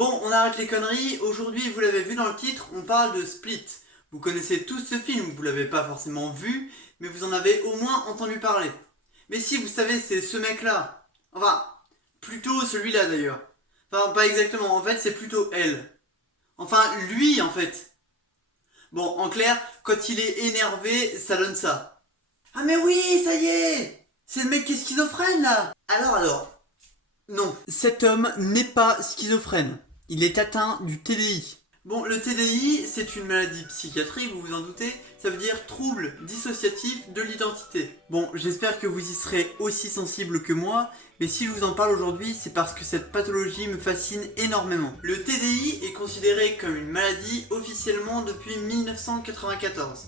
Bon, on arrête les conneries. Aujourd'hui, vous l'avez vu dans le titre, on parle de Split. Vous connaissez tous ce film, vous l'avez pas forcément vu, mais vous en avez au moins entendu parler. Mais si, vous savez, c'est ce mec-là. Enfin, plutôt celui-là d'ailleurs. Enfin, pas exactement, en fait, c'est plutôt elle. Enfin, lui, en fait. Bon, en clair, quand il est énervé, ça donne ça. Ah mais oui, ça y est! C'est le mec qui est schizophrène, là! Alors. Non, cet homme n'est pas schizophrène. Il est atteint du TDI. Bon, le TDI, c'est une maladie psychiatrique, vous vous en doutez, ça veut dire trouble dissociatif de l'identité. Bon, j'espère que vous y serez aussi sensible que moi, mais si je vous en parle aujourd'hui, c'est parce que cette pathologie me fascine énormément. Le TDI est considéré comme une maladie officiellement depuis 1994.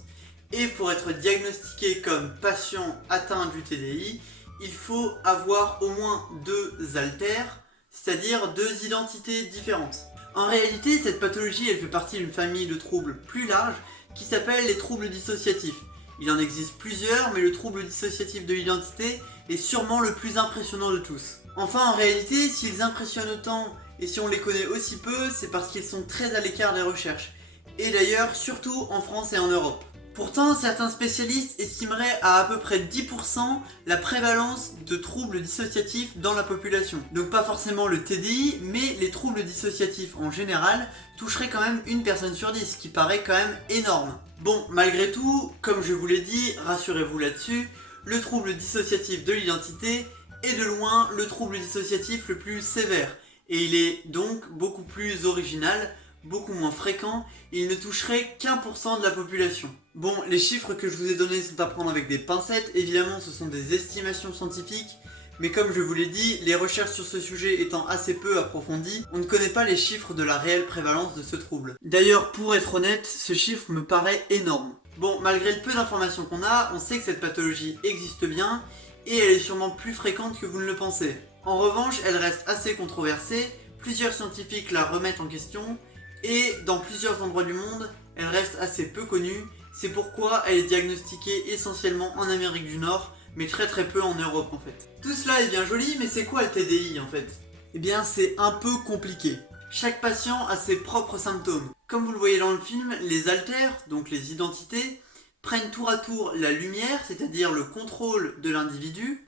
Et pour être diagnostiqué comme patient atteint du TDI, il faut avoir au moins deux alters, c'est-à-dire deux identités différentes. En réalité, cette pathologie, elle fait partie d'une famille de troubles plus large qui s'appelle les troubles dissociatifs. Il en existe plusieurs, mais le trouble dissociatif de l'identité est sûrement le plus impressionnant de tous. Enfin, en réalité, s'ils impressionnent autant et si on les connaît aussi peu, c'est parce qu'ils sont très à l'écart des recherches. Et d'ailleurs, surtout en France et en Europe. Pourtant, certains spécialistes estimeraient à peu près 10% la prévalence de troubles dissociatifs dans la population. Donc pas forcément le TDI, mais les troubles dissociatifs en général toucheraient quand même une personne sur 10, ce qui paraît quand même énorme. Bon, malgré tout, comme je vous l'ai dit, rassurez-vous là-dessus, le trouble dissociatif de l'identité est de loin le trouble dissociatif le plus sévère, et il est donc beaucoup plus original, beaucoup moins fréquent, et il ne toucherait qu'1% de la population. Bon, les chiffres que je vous ai donnés sont à prendre avec des pincettes, évidemment ce sont des estimations scientifiques, mais comme je vous l'ai dit, les recherches sur ce sujet étant assez peu approfondies, on ne connaît pas les chiffres de la réelle prévalence de ce trouble. D'ailleurs, pour être honnête, ce chiffre me paraît énorme. Bon, malgré le peu d'informations qu'on a, on sait que cette pathologie existe bien, et elle est sûrement plus fréquente que vous ne le pensez. En revanche, elle reste assez controversée, plusieurs scientifiques la remettent en question, et dans plusieurs endroits du monde, elle reste assez peu connue, c'est pourquoi elle est diagnostiquée essentiellement en Amérique du Nord, mais très peu en Europe en fait. Tout cela est bien joli, mais c'est quoi le TDI en fait? Eh bien c'est un peu compliqué. Chaque patient a ses propres symptômes. Comme vous le voyez dans le film, les alters, donc les identités, prennent tour à tour la lumière, c'est-à-dire le contrôle de l'individu,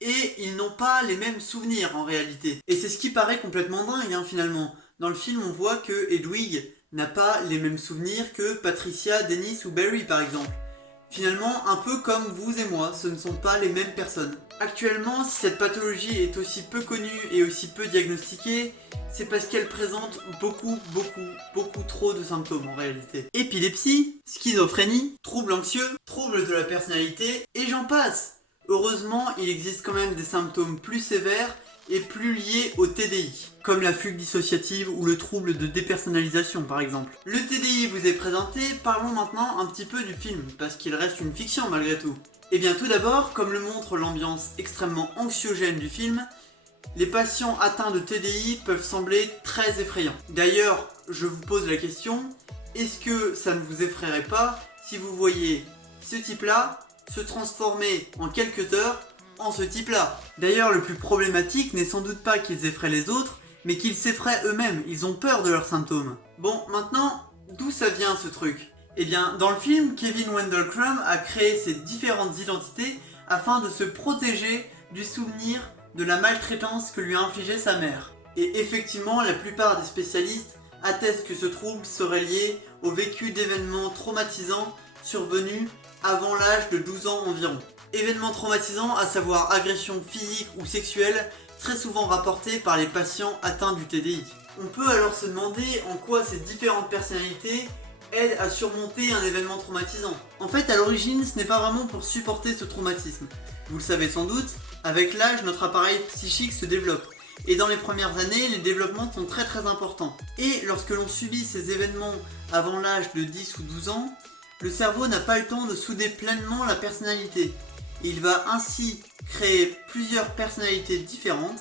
et ils n'ont pas les mêmes souvenirs en réalité. Et c'est ce qui paraît complètement dingue finalement. Dans le film, on voit que Hedwig n'a pas les mêmes souvenirs que Patricia, Dennis ou Barry par exemple. Finalement, un peu comme vous et moi, ce ne sont pas les mêmes personnes. Actuellement, si cette pathologie est aussi peu connue et aussi peu diagnostiquée, c'est parce qu'elle présente beaucoup trop de symptômes en réalité. Épilepsie, schizophrénie, troubles anxieux, troubles de la personnalité, et j'en passe. Heureusement, il existe quand même des symptômes plus sévères et plus liés au TDI, comme la fugue dissociative ou le trouble de dépersonnalisation par exemple. Le TDI vous est présenté, parlons maintenant un petit peu du film, parce qu'il reste une fiction malgré tout. Et bien tout d'abord, comme le montre l'ambiance extrêmement anxiogène du film, les patients atteints de TDI peuvent sembler très effrayants. D'ailleurs, je vous pose la question, est-ce que ça ne vous effraierait pas si vous voyez ce type-là se transformer en quelques heures en ce type-là? D'ailleurs, le plus problématique n'est sans doute pas qu'ils effraient les autres, mais qu'ils s'effraient eux-mêmes, ils ont peur de leurs symptômes. Bon, maintenant, d'où ça vient ce truc? Eh bien, dans le film, Kevin Wendell Crumb a créé ces différentes identités afin de se protéger du souvenir de la maltraitance que lui a infligée sa mère. Et effectivement, la plupart des spécialistes attestent que ce trouble serait lié au vécu d'événements traumatisants survenus avant l'âge de 12 ans environ. Événements traumatisants, à savoir agressions physiques ou sexuelles, très souvent rapportés par les patients atteints du TDI. On peut alors se demander en quoi ces différentes personnalités aident à surmonter un événement traumatisant. En fait, à l'origine, ce n'est pas vraiment pour supporter ce traumatisme. Vous le savez sans doute, avec l'âge, notre appareil psychique se développe. Et dans les premières années, les développements sont très importants. Et lorsque l'on subit ces événements avant l'âge de 10 ou 12 ans, le cerveau n'a pas le temps de souder pleinement la personnalité. Il va ainsi créer plusieurs personnalités différentes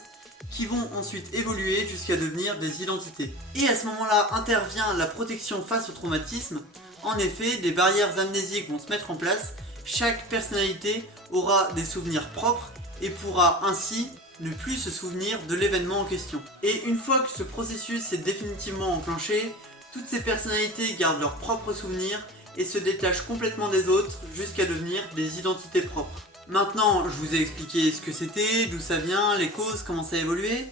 qui vont ensuite évoluer jusqu'à devenir des identités. Et à ce moment-là intervient la protection face au traumatisme. En effet, des barrières amnésiques vont se mettre en place, chaque personnalité aura des souvenirs propres et pourra ainsi ne plus se souvenir de l'événement en question. Et une fois que ce processus est définitivement enclenché, toutes ces personnalités gardent leurs propres souvenirs et se détachent complètement des autres jusqu'à devenir des identités propres. Maintenant, je vous ai expliqué ce que c'était, d'où ça vient, les causes, comment ça a évolué,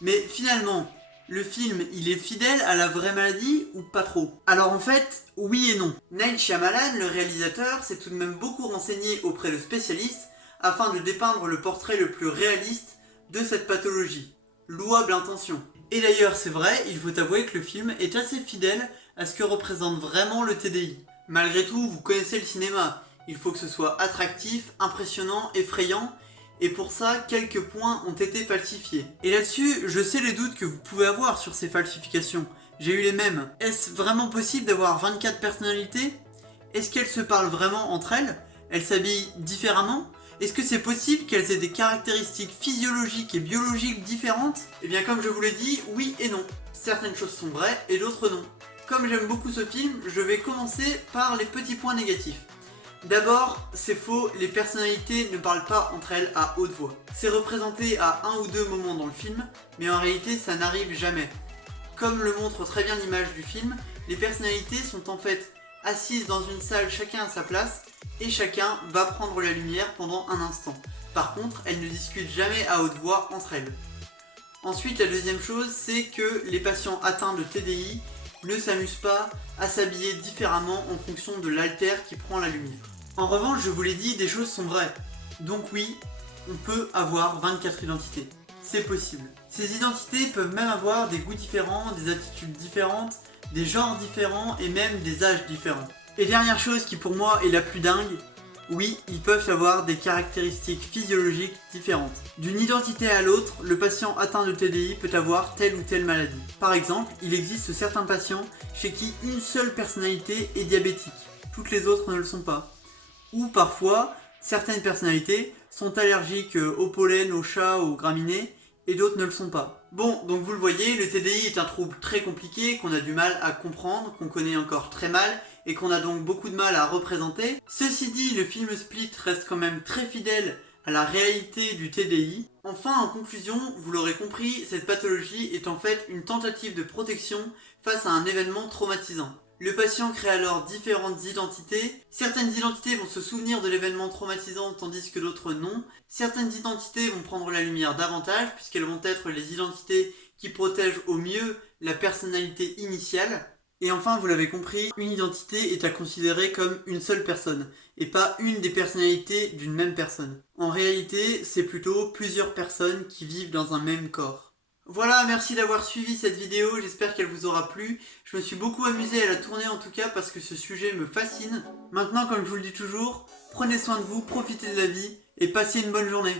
mais finalement, le film, il est fidèle à la vraie maladie ou pas trop? Alors en fait, oui et non. Night Shyamalan, le réalisateur, s'est tout de même beaucoup renseigné auprès de spécialistes afin de dépeindre le portrait le plus réaliste de cette pathologie. Louable intention. Et d'ailleurs, c'est vrai, il faut avouer que le film est assez fidèle à ce que représente vraiment le TDI. Malgré tout, vous connaissez le cinéma. Il faut que ce soit attractif, impressionnant, effrayant, et pour ça, quelques points ont été falsifiés. Et là-dessus, je sais les doutes que vous pouvez avoir sur ces falsifications. J'ai eu les mêmes. Est-ce vraiment possible d'avoir 24 personnalités? Est-ce qu'elles se parlent vraiment entre elles? Elles s'habillent différemment? Est-ce que c'est possible qu'elles aient des caractéristiques physiologiques et biologiques différentes? Eh bien comme je vous l'ai dit, oui et non. Certaines choses sont vraies et d'autres non. Comme j'aime beaucoup ce film, je vais commencer par les petits points négatifs. D'abord, c'est faux, les personnalités ne parlent pas entre elles à haute voix. C'est représenté à un ou deux moments dans le film, mais en réalité ça n'arrive jamais. Comme le montre très bien l'image du film, les personnalités sont en fait assises dans une salle chacun à sa place, et chacun va prendre la lumière pendant un instant. Par contre, elles ne discutent jamais à haute voix entre elles. Ensuite, la deuxième chose, c'est que les patients atteints de TDI ne s'amusent pas à s'habiller différemment en fonction de l'haltère qui prend la lumière. En revanche, je vous l'ai dit, des choses sont vraies. Donc oui, on peut avoir 24 identités. C'est possible. Ces identités peuvent même avoir des goûts différents, des attitudes différentes, des genres différents et même des âges différents. Et dernière chose qui pour moi est la plus dingue, oui, ils peuvent avoir des caractéristiques physiologiques différentes. D'une identité à l'autre, le patient atteint de TDI peut avoir telle ou telle maladie. Par exemple, il existe certains patients chez qui une seule personnalité est diabétique, toutes les autres ne le sont pas. Ou parfois, certaines personnalités sont allergiques au pollen, aux chats, aux graminées, et d'autres ne le sont pas. Bon, donc vous le voyez, le TDI est un trouble très compliqué, qu'on a du mal à comprendre, qu'on connaît encore très mal, et qu'on a donc beaucoup de mal à représenter. Ceci dit, le film Split reste quand même très fidèle à la réalité du TDI. Enfin, en conclusion, vous l'aurez compris, cette pathologie est en fait une tentative de protection face à un événement traumatisant. Le patient crée alors différentes identités. Certaines identités vont se souvenir de l'événement traumatisant tandis que d'autres non. Certaines identités vont prendre la lumière davantage puisqu'elles vont être les identités qui protègent au mieux la personnalité initiale. Et enfin, vous l'avez compris, une identité est à considérer comme une seule personne et pas une des personnalités d'une même personne. En réalité, c'est plutôt plusieurs personnes qui vivent dans un même corps. Voilà, merci d'avoir suivi cette vidéo, j'espère qu'elle vous aura plu. Je me suis beaucoup amusé à la tourner en tout cas parce que ce sujet me fascine. Maintenant, comme je vous le dis toujours, prenez soin de vous, profitez de la vie et passez une bonne journée.